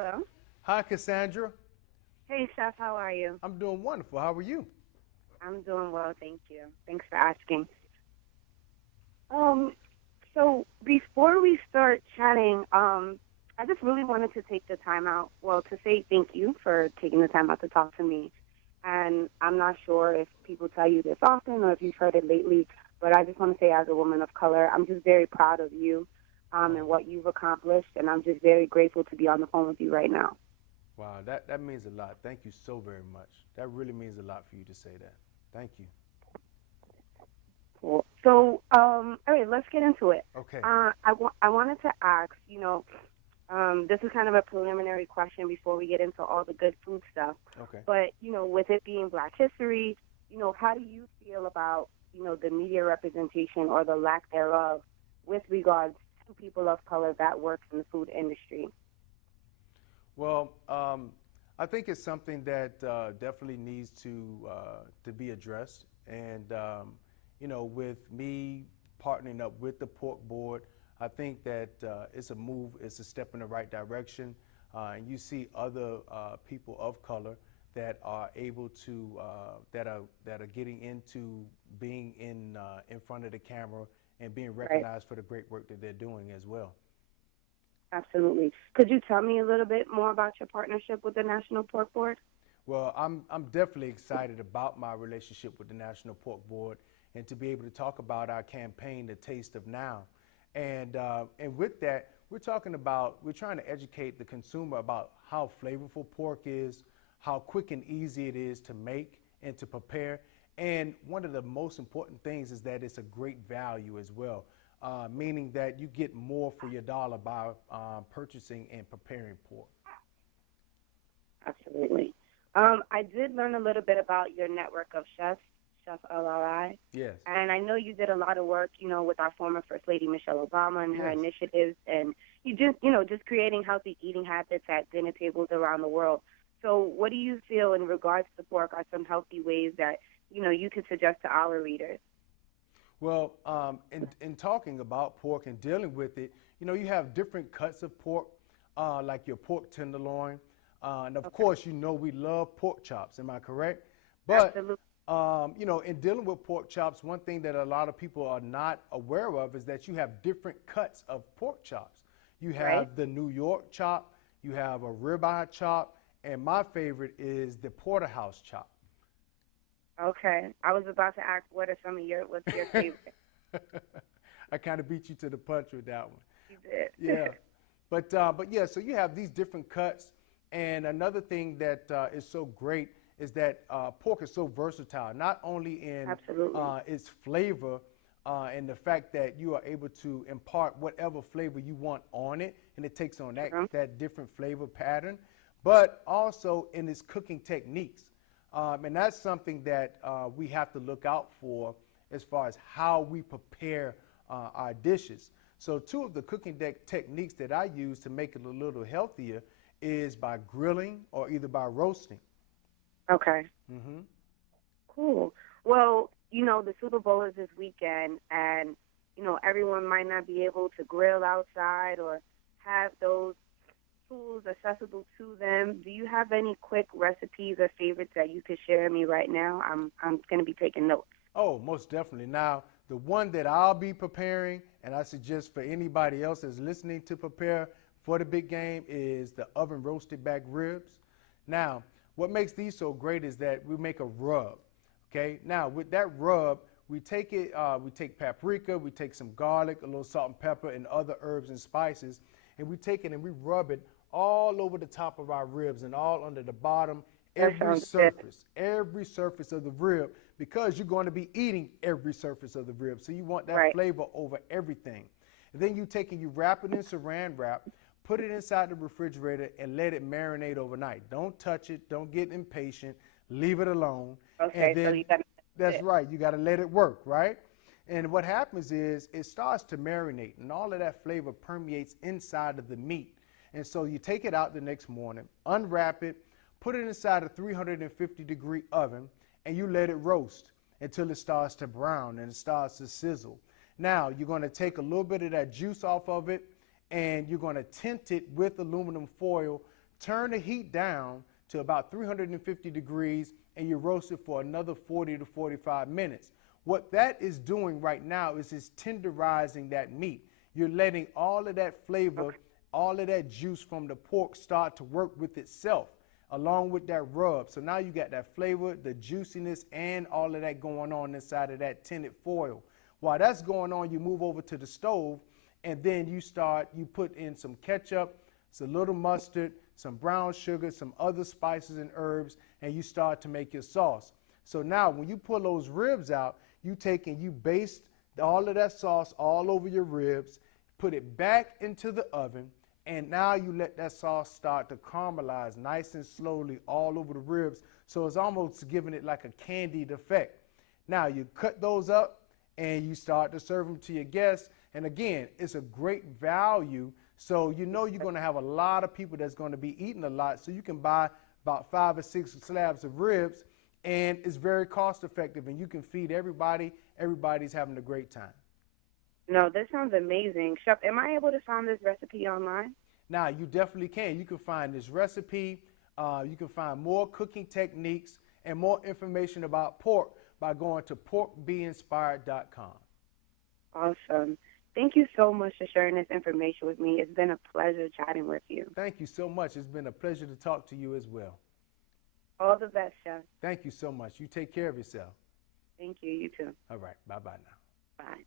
Hello. Hi, Cassandra. Hey, Chef. How are you? I'm doing wonderful. How are you? I'm doing well, thank you. Thanks for asking. Um, so before we start chatting, I just really wanted to take the time out, well, to say thank you for taking the time out to talk to me. And I'm not sure if people tell you this often or if you've heard it lately, but I just want to say, as a woman of color, I'm just very proud of you, Oh, and what you've accomplished, and I'm just very grateful to be on the phone with you right now. wow. That means a lot. Thank you so very much. That really means a lot for you to say that. Thank you. Cool. So, all right, let's get into it. Okay. I wanted to ask, this is kind of a preliminary question before we get into all the good food stuff. Okay. But, with it being Black History, how do you feel about, the media representation or the lack thereof with regards to people of color that works in the food industry? Well, I think it's something that definitely needs to be addressed. And with me partnering up with the pork board, I think that it's a move, it's a step in the right direction. And you see other people of color that are able to that are getting into being in front of the camera and being Right. recognized for the great work that they're doing as well. Absolutely. Could you tell me a little bit more about your partnership with the National Pork Board? Well, I'm definitely excited about my relationship with the National Pork Board and to be able to talk about our campaign, The Taste of Now. And with that, we're trying to educate the consumer about how flavorful pork is, how quick and easy it is to make and to prepare. And one of the most important things is that it's a great value as well, meaning that you get more for your dollar by purchasing and preparing pork. Absolutely. I did learn a little bit about your network of chefs, Chef LRI, Yes, and I know you did a lot of work, with our former First Lady Michelle Obama and her yes. initiatives, and just creating healthy eating habits at dinner tables around the world. So, what do you feel in regards to pork are some healthy ways that you could suggest to our readers? Well, in talking about pork and dealing with it, you have different cuts of pork, like your pork tenderloin. And of Okay. course, we love pork chops. Am I correct? But, Absolutely. in dealing with pork chops, one thing that a lot of people are not aware of is that you have different cuts of pork chops. You Right. have the New York chop, you have a ribeye chop, and my favorite is the porterhouse chop. Okay. I was about to ask, what's your favorite? I kind of beat you to the punch with that one. You did. Yeah, but yeah. So you have these different cuts, and another thing that is so great is that pork is so versatile. Not only in Absolutely. its flavor, and the fact that you are able to impart whatever flavor you want on it, and it takes on that True. that different flavor pattern, but also in its cooking techniques. And that's something that we have to look out for as far as how we prepare our dishes. So, two of the cooking techniques that I use to make it a little healthier is by grilling or either by roasting. Okay. Hmm. Cool. Well, the Super Bowl is this weekend, and everyone might not be able to grill outside or have those tools accessible to them. Do you have any quick recipes or favorites that you could share with me right now? I'm going to be taking notes. Oh, most definitely. Now, the one that I'll be preparing, and I suggest for anybody else that's listening to prepare for the big game, is the oven roasted back ribs. Now, what makes these so great is that we make a rub. Okay. Now, with that rub, we take paprika, we take some garlic, a little salt and pepper, and other herbs and spices, and we take it and we rub it all over the top of our ribs and all under the bottom, That sounds good. every surface of the rib, because you're going to be eating every surface of the rib. So you want that Right. flavor over everything. And then you take and you wrap it in saran wrap, put it inside the refrigerator, and let it marinate overnight. Don't touch it. Don't get impatient. Leave it alone. And Okay, so then you got to that's sit. right. You got to let it work, right? And what happens is it starts to marinate, and all of that flavor permeates inside of the meat. And so you take it out the next morning, unwrap it, put it inside a 350-degree oven, and you let it roast until it starts to brown and it starts to sizzle. Now, you're going to take a little bit of that juice off of it, and you're going to tint it with aluminum foil turn the heat down to about 350 degrees, and you roast it for another 40 to 45 minutes. What that is doing right now is it's tenderizing that meat. You're letting all of that flavor, all of that juice from the pork start to work with itself along with that rub. So now you got that flavor, the juiciness, and all of that going on inside of that tinted foil. While that's going on, you move over to the stove, and then you put in some ketchup, some little mustard, some brown sugar, some other spices and herbs, and you start to make your sauce. So now when you pull those ribs out, you take and you baste all of that sauce all over your ribs, put it back into the oven, and now you let that sauce start to caramelize nice and slowly all over the ribs. So it's almost giving it like a candied effect. Now you cut those up and you start to serve them to your guests. And again, it's a great value. So you know you're going to have a lot of people that's going to be eating a lot. So you can buy about 5 or 6 slabs of ribs, and it's very cost effective, and you can feed everybody. Everybody's having a great time. No, this sounds amazing. Chef, am I able to find this recipe online? Now, you definitely can. You can find this recipe. You can find more cooking techniques and more information about pork by going to porkbeinspired.com. Awesome. Thank you so much for sharing this information with me. It's been a pleasure chatting with you. Thank you so much. It's been a pleasure to talk to you as well. All the best, Chef. Thank you so much. You take care of yourself. Thank you. You too. All right. Bye-bye now. Bye.